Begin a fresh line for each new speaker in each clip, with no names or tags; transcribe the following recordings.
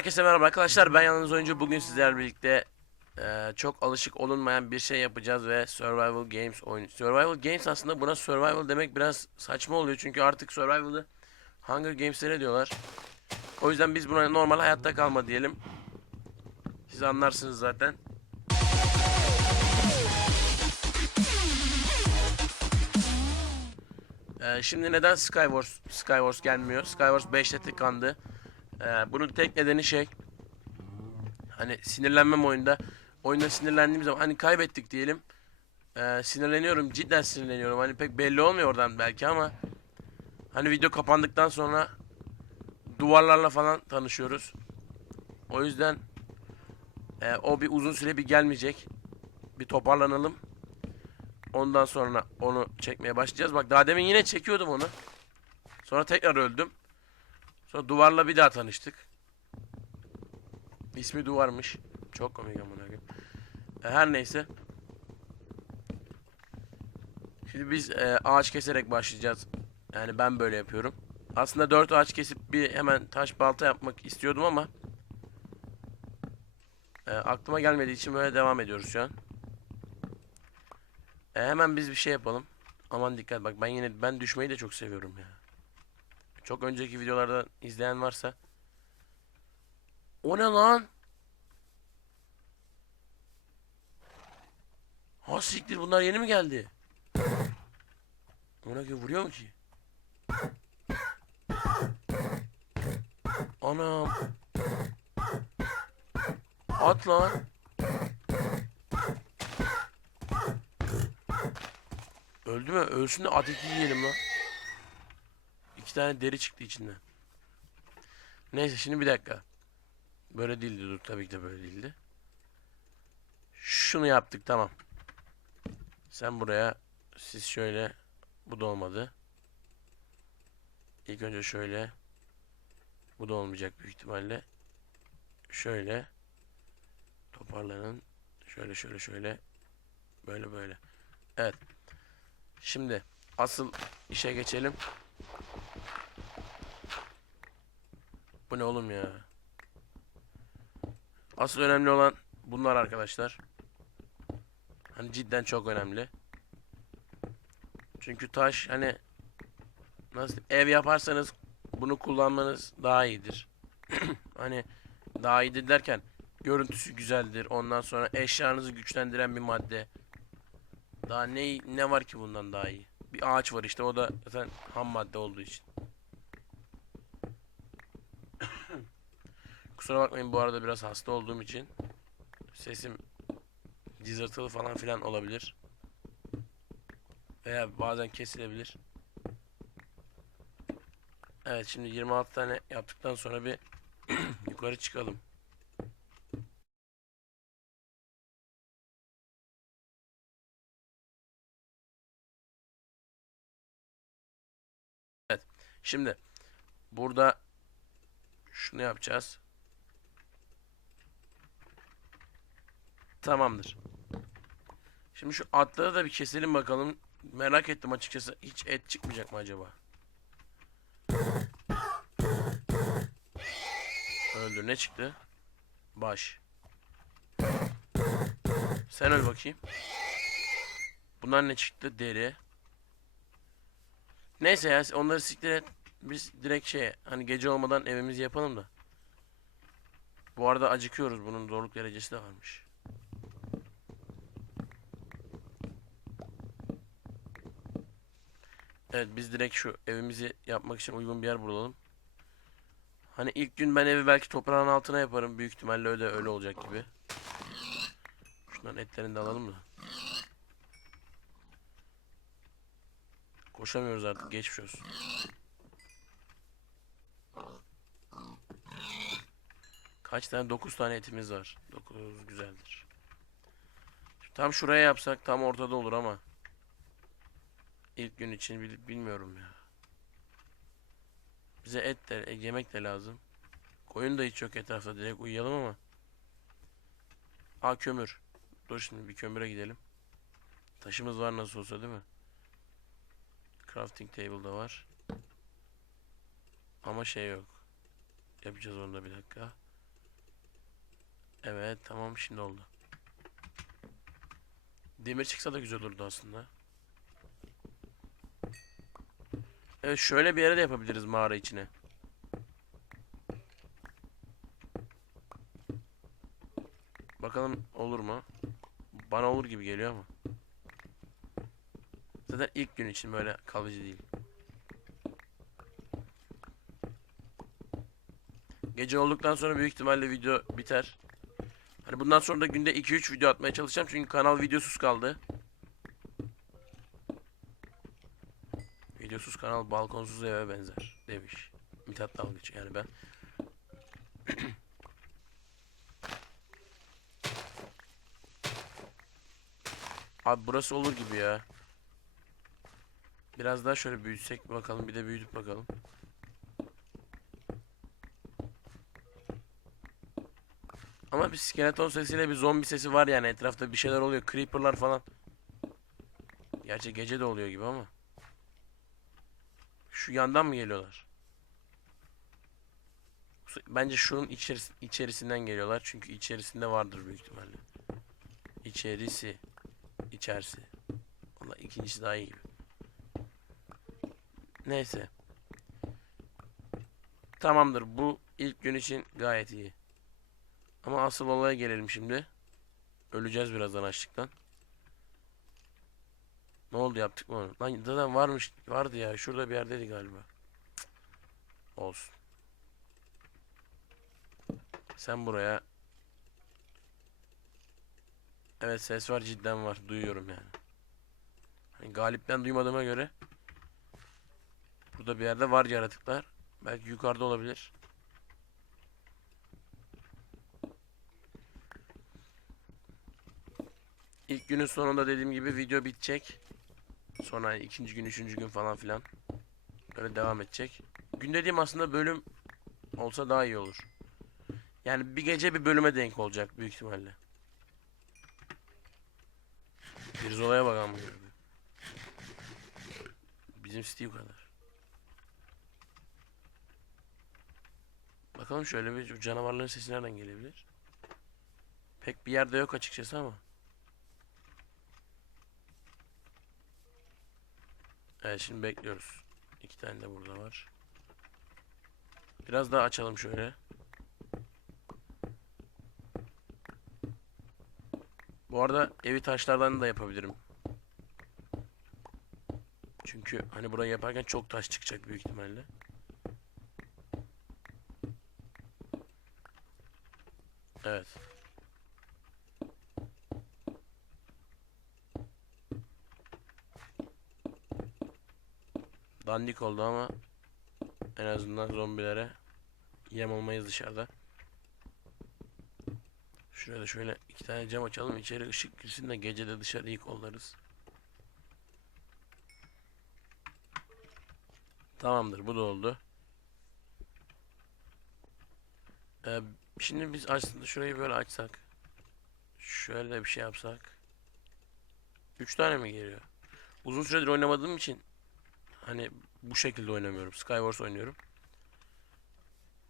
Herkese merhaba arkadaşlar ben yalnız oyuncu bugün sizlerle birlikte eee, çok alışık olunmayan bir şey yapacağız ve Survival Games oyunu. Survival Games aslında buna Survival demek biraz saçma oluyor çünkü artık Survival'ı Hunger Games'lere diyorlar. O yüzden biz buna normal hayatta kalma diyelim. Siz anlarsınız zaten. Eee, şimdi neden Skywars Skywars gelmiyor? Skywars 5'te tıkandı. Ee, bunun tek nedeni şey hani sinirlenmem oyunda. Oyunda sinirlendiğim zaman hani kaybettik diyelim. Ee, sinirleniyorum. Cidden sinirleniyorum. Hani pek belli olmuyor oradan belki ama hani video kapandıktan sonra duvarlarla falan tanışıyoruz. O yüzden e, o bir uzun süre bir gelmeyecek. Bir toparlanalım. Ondan sonra onu çekmeye başlayacağız. Bak daha demin yine çekiyordum onu. Sonra tekrar öldüm. Sonra duvarla bir daha tanıştık. İsmi duvarmış. Çok komik amına koyayım. E, her neyse. Şimdi biz e, ağaç keserek başlayacağız. Yani ben böyle yapıyorum. Aslında dört ağaç kesip bir hemen taş balta yapmak istiyordum ama e, aklıma gelmediği için böyle devam ediyoruz şu an. E, hemen biz bir şey yapalım. Aman dikkat bak ben yine ben düşmeyi de çok seviyorum ya. Çok önceki videolarda izleyen varsa. O ne lan? Ha siktir bunlar yeni mi geldi? Ona göre vuruyor mu ki? Anam. At lan. Öldü mü? Ölsün de at yiyelim lan. İki tane deri çıktı içinden. Neyse şimdi bir dakika. Böyle değildi dur tabii ki de böyle değildi. Şunu yaptık tamam. Sen buraya siz şöyle bu da olmadı. İlk önce şöyle bu da olmayacak büyük ihtimalle. Şöyle toparlanın. Şöyle şöyle şöyle böyle böyle. Evet. Şimdi asıl işe geçelim. Bu ne oğlum ya? Asıl önemli olan bunlar arkadaşlar. Hani cidden çok önemli. Çünkü taş hani nasıl ev yaparsanız bunu kullanmanız daha iyidir. hani daha iyidir derken görüntüsü güzeldir. Ondan sonra eşyanızı güçlendiren bir madde. Daha ne ne var ki bundan daha iyi? Bir ağaç var işte o da zaten ham madde olduğu için. Kusura bakmayın bu arada biraz hasta olduğum için sesim cızırtılı falan filan olabilir. Veya bazen kesilebilir. Evet şimdi 26 tane yaptıktan sonra bir yukarı çıkalım. Evet. Şimdi burada şunu yapacağız. Tamamdır. Şimdi şu atları da bir keselim bakalım. Merak ettim açıkçası. Hiç et çıkmayacak mı acaba? Öldür. Ne çıktı? Baş. Sen öl bakayım. Bunlar ne çıktı? Deri. Neyse ya onları siktir et. Biz direkt şey hani gece olmadan evimizi yapalım da. Bu arada acıkıyoruz. Bunun zorluk derecesi de varmış. Evet biz direkt şu evimizi yapmak için uygun bir yer bulalım. Hani ilk gün ben evi belki toprağın altına yaparım. Büyük ihtimalle öyle öyle olacak gibi. Şundan etlerini de alalım da. Koşamıyoruz artık geçmiş olsun. Kaç tane? 9 tane etimiz var. 9 güzeldir. Tam şuraya yapsak tam ortada olur ama. İlk gün için bil- bilmiyorum ya. Bize et de e, yemek de lazım. Koyun da hiç yok etrafta direkt uyuyalım ama. Aa kömür. Dur şimdi bir kömüre gidelim. Taşımız var nasıl olsa değil mi? Crafting table da var. Ama şey yok. Yapacağız onu da bir dakika. Evet tamam şimdi oldu. Demir çıksa da güzel olurdu aslında. Evet şöyle bir yere de yapabiliriz mağara içine. Bakalım olur mu? Bana olur gibi geliyor ama. Zaten ilk gün için böyle kalıcı değil. Gece olduktan sonra büyük ihtimalle video biter. Hani bundan sonra da günde 2-3 video atmaya çalışacağım çünkü kanal videosuz kaldı. Videosuz kanal balkonsuz eve benzer demiş. Mithat Dalgıç yani ben. Abi burası olur gibi ya. Biraz daha şöyle büyütsek bakalım bir de büyütüp bakalım. Ama bir skeleton sesiyle bir zombi sesi var yani etrafta bir şeyler oluyor. Creeper'lar falan. Gerçi gece de oluyor gibi ama. Şu yandan mı geliyorlar? Bence şunun içeris içerisinden geliyorlar. Çünkü içerisinde vardır büyük ihtimalle. İçerisi. İçerisi. Valla ikincisi daha iyi gibi. Neyse. Tamamdır. Bu ilk gün için gayet iyi. Ama asıl olaya gelelim şimdi. Öleceğiz birazdan açlıktan. Ne oldu yaptık mı onu? Lan zaten varmış. Vardı ya. Şurada bir yerdeydi galiba. Cık. Olsun. Sen buraya. Evet ses var cidden var. Duyuyorum yani. Hani galipten duymadığıma göre. Burada bir yerde var yaratıklar. Belki yukarıda olabilir. İlk günün sonunda dediğim gibi video bitecek. Sonra ikinci gün, üçüncü gün falan filan. Böyle devam edecek. Gün dediğim aslında bölüm olsa daha iyi olur. Yani bir gece bir bölüme denk olacak büyük ihtimalle. Bir zolaya bakalım. Bizim Steve kadar. Bakalım şöyle bir canavarların sesi nereden gelebilir? Pek bir yerde yok açıkçası ama. Evet şimdi bekliyoruz. İki tane de burada var. Biraz daha açalım şöyle. Bu arada evi taşlardan da yapabilirim. Çünkü hani burayı yaparken çok taş çıkacak büyük ihtimalle. Evet. Dandik oldu ama en azından zombilere yem olmayız dışarıda. Şuraya da şöyle iki tane cam açalım içeri ışık girsin de gece de dışarıyı kollarız. Tamamdır bu da oldu. Ee, şimdi biz aslında şurayı böyle açsak. Şöyle bir şey yapsak. Üç tane mi geliyor? Uzun süredir oynamadığım için hani bu şekilde oynamıyorum. Skywars oynuyorum.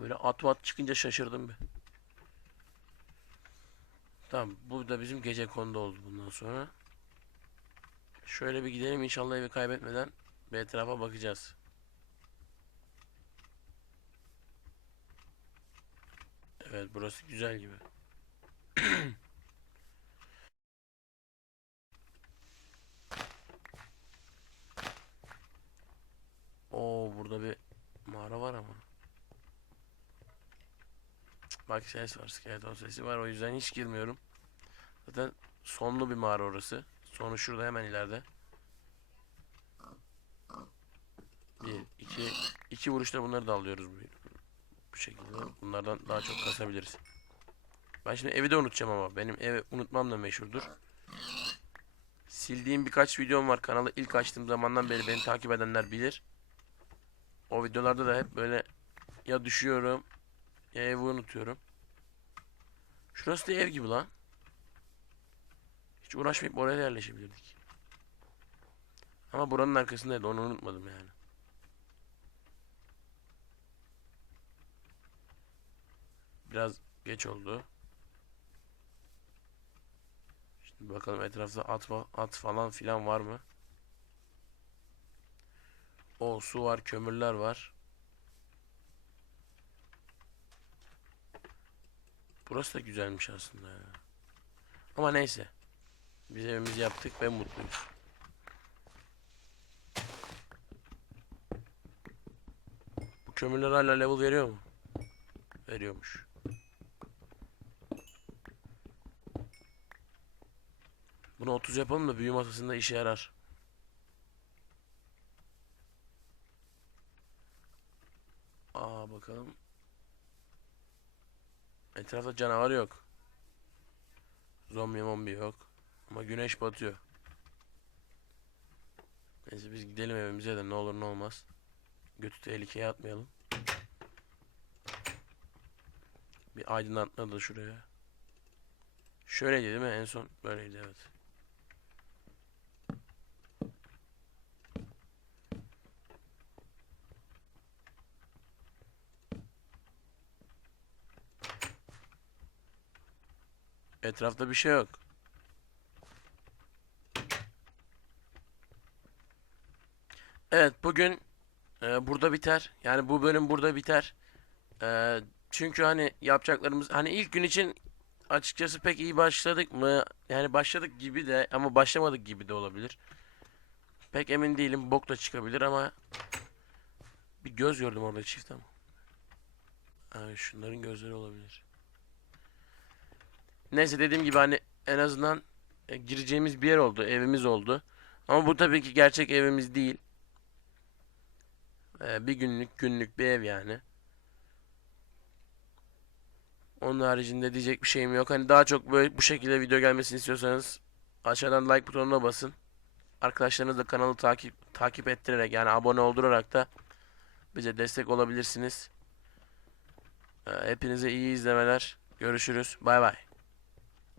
Böyle at vat çıkınca şaşırdım bir. Tamam bu da bizim gece konuda oldu bundan sonra. Şöyle bir gidelim inşallah evi kaybetmeden bir etrafa bakacağız. Evet burası güzel gibi. Oo burada bir mağara var ama. Bak ses var, skeleton sesi var. O yüzden hiç girmiyorum. Zaten sonlu bir mağara orası. Sonu şurada hemen ileride. Bir, iki, iki vuruşta bunları da alıyoruz bu, bu şekilde. Bunlardan daha çok kasabiliriz. Ben şimdi evi de unutacağım ama benim evi unutmam da meşhurdur. Sildiğim birkaç videom var. Kanalı ilk açtığım zamandan beri beni takip edenler bilir. O videolarda da hep böyle ya düşüyorum ya evi unutuyorum. Şurası da ev gibi lan. Hiç uğraşmayıp oraya yerleşebilirdik. Ama buranın arkasındaydı onu unutmadım yani. Biraz geç oldu. Bir bakalım etrafta at, at falan filan var mı? O su var, kömürler var. Burası da güzelmiş aslında ya. Ama neyse. Biz evimizi yaptık ve mutluyuz. Bu kömürler hala level veriyor mu? Veriyormuş. Bunu 30 yapalım da büyü masasında işe yarar. Aa bakalım. Etrafta canavar yok. Zombi mombi yok. Ama güneş batıyor. Neyse biz gidelim evimize de ne olur ne olmaz. Götü tehlikeye atmayalım. Bir aydınlatma da şuraya. Şöyleydi değil mi? En son böyleydi evet. Etrafta bir şey yok. Evet bugün e, burada biter. Yani bu bölüm burada biter. E, çünkü hani yapacaklarımız hani ilk gün için açıkçası pek iyi başladık mı? Yani başladık gibi de ama başlamadık gibi de olabilir. Pek emin değilim. Bok da çıkabilir ama bir göz gördüm orada çift ama. Ha, şunların gözleri olabilir. Neyse dediğim gibi hani en azından e, gireceğimiz bir yer oldu, evimiz oldu. Ama bu tabii ki gerçek evimiz değil. E, bir günlük günlük bir ev yani. Onun haricinde diyecek bir şeyim yok. Hani daha çok böyle bu şekilde video gelmesini istiyorsanız aşağıdan like butonuna basın. Arkadaşlarınız da kanalı takip takip ettirerek yani abone oldurarak da bize destek olabilirsiniz. E, hepinize iyi izlemeler. Görüşürüz. Bay bay.